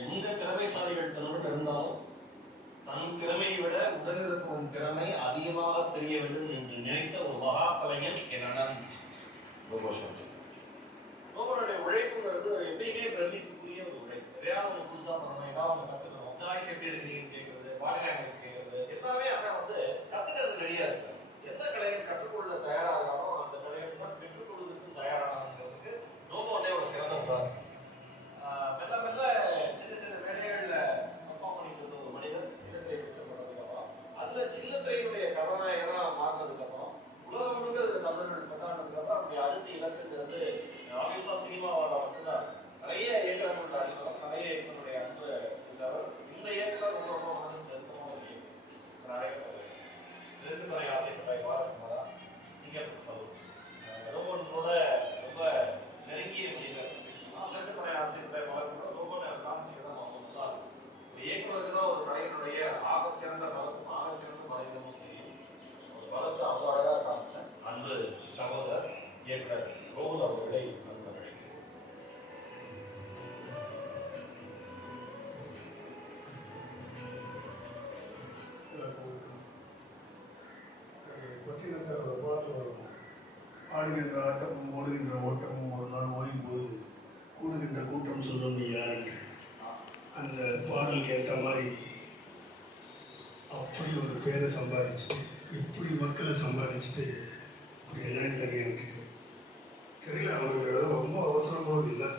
எந்த திறமைசாலிகள் தன்னோடு இருந்தாலும் தன் திறமையை விட உடன் இருக்கும் திறமை அதிகமாக தெரிய வேண்டும் என்று நினைத்த ஒரு மகா கலைஞன் என்னதான் ரோபோனுடைய உழைப்புங்கிறது எப்பயுமே பிரமிப்புக்குரிய ஒரு உழைப்பு. எதையாவது ஒரு புதுசா பண்ணணும், ஏதாவது கத்துக்கணும், வாய்ஸ் எப்படி இருக்கீங்கன்னு கேட்கறது, பாடி லாங்குவேஜ் கேட்கறது, எல்லாமே அவன் கத்துக்கிறது ரெடியா இருக்காரு. எந்த கலைஞன் கற்றுக்கொள்ள தயாராகிறானோ அந்த கலைஞன் தான் பெற்றுக் கொள்வதற்கும் தயாரானாங்கிறதுக்கு ரோபோனே ஒரு சிறந்த உதாரணம். மெல்ல மெல்ல சின்ன சின்ன வேலைகள்ல பர்ஃபார்ம் பண்ணிட்டு இருந்த ஒரு மனிதன் சின்னத்திரை விற்கப்பட்டதுக்கு அப்புறம் அதுல சின்னத்திரையினுடைய கதாநாயகனா மாறினதுக்கு அப்புறம் உலகம் முழுக்க தமிழர்கள் கொண்டாடுறதுக்கு அப்புறம் அப்படி அடுத்த இலக்குங்கிறது ஆயுஷா சினிமாவால மட்டும்தான். நிறைய இயக்குநர்கள் நிறைய இயக்குநருடைய அன்பு இருந்தவர். இந்த இயக்குனர் ரொம்ப ரொம்ப மனசு நெருக்கமாக ஒரு இயக்குனர். சிறந்துறை ஆசைப்பட்ட வாரகுமாரா சிங்கப்பூர் சலூர் ரோபோனோட ரொம்ப நெருங்கிய மனிதர். சிறந்துறை ஆசைப்பட்ட வாரகுமாரா ரோபோனை காமிச்சிட்டு தான் நல்லா இருக்கும். ஒரு இயக்குநருக்கு தான் ஒரு கலைஞனுடைய ஆகச்சிறந்த பலமும் ஆகச்சிறந்த மனிதமும் தெரியும். ஒரு பலத்தை அவ்வளோ அழகாக காமிச்சேன் அன்பு சகோதரர் இயக்குனர் ரோபன் அவர்களை அன்பு அழைக்கிறேன். கொச்சினத்தோட பாட்டு வரும். ஆடுகின்ற ஆட்டமும் ஓடுகின்ற ஓட்டமும் ஒரு நாள் ஓயும் போது கூடுகின்ற கூட்டம் சொல்லும் நீ யாருங்க. அந்த பாடலுக்கு ஏற்ற மாதிரி அப்படி ஒரு பேரை சம்பாதிச்சுட்டு இப்படி மக்களை சம்பாதிச்சுட்டு இப்படி என்னன்னு தெரியல. எனக்கு தெரியல, அவங்களோட ரொம்ப அவசரம் போது இல்லை.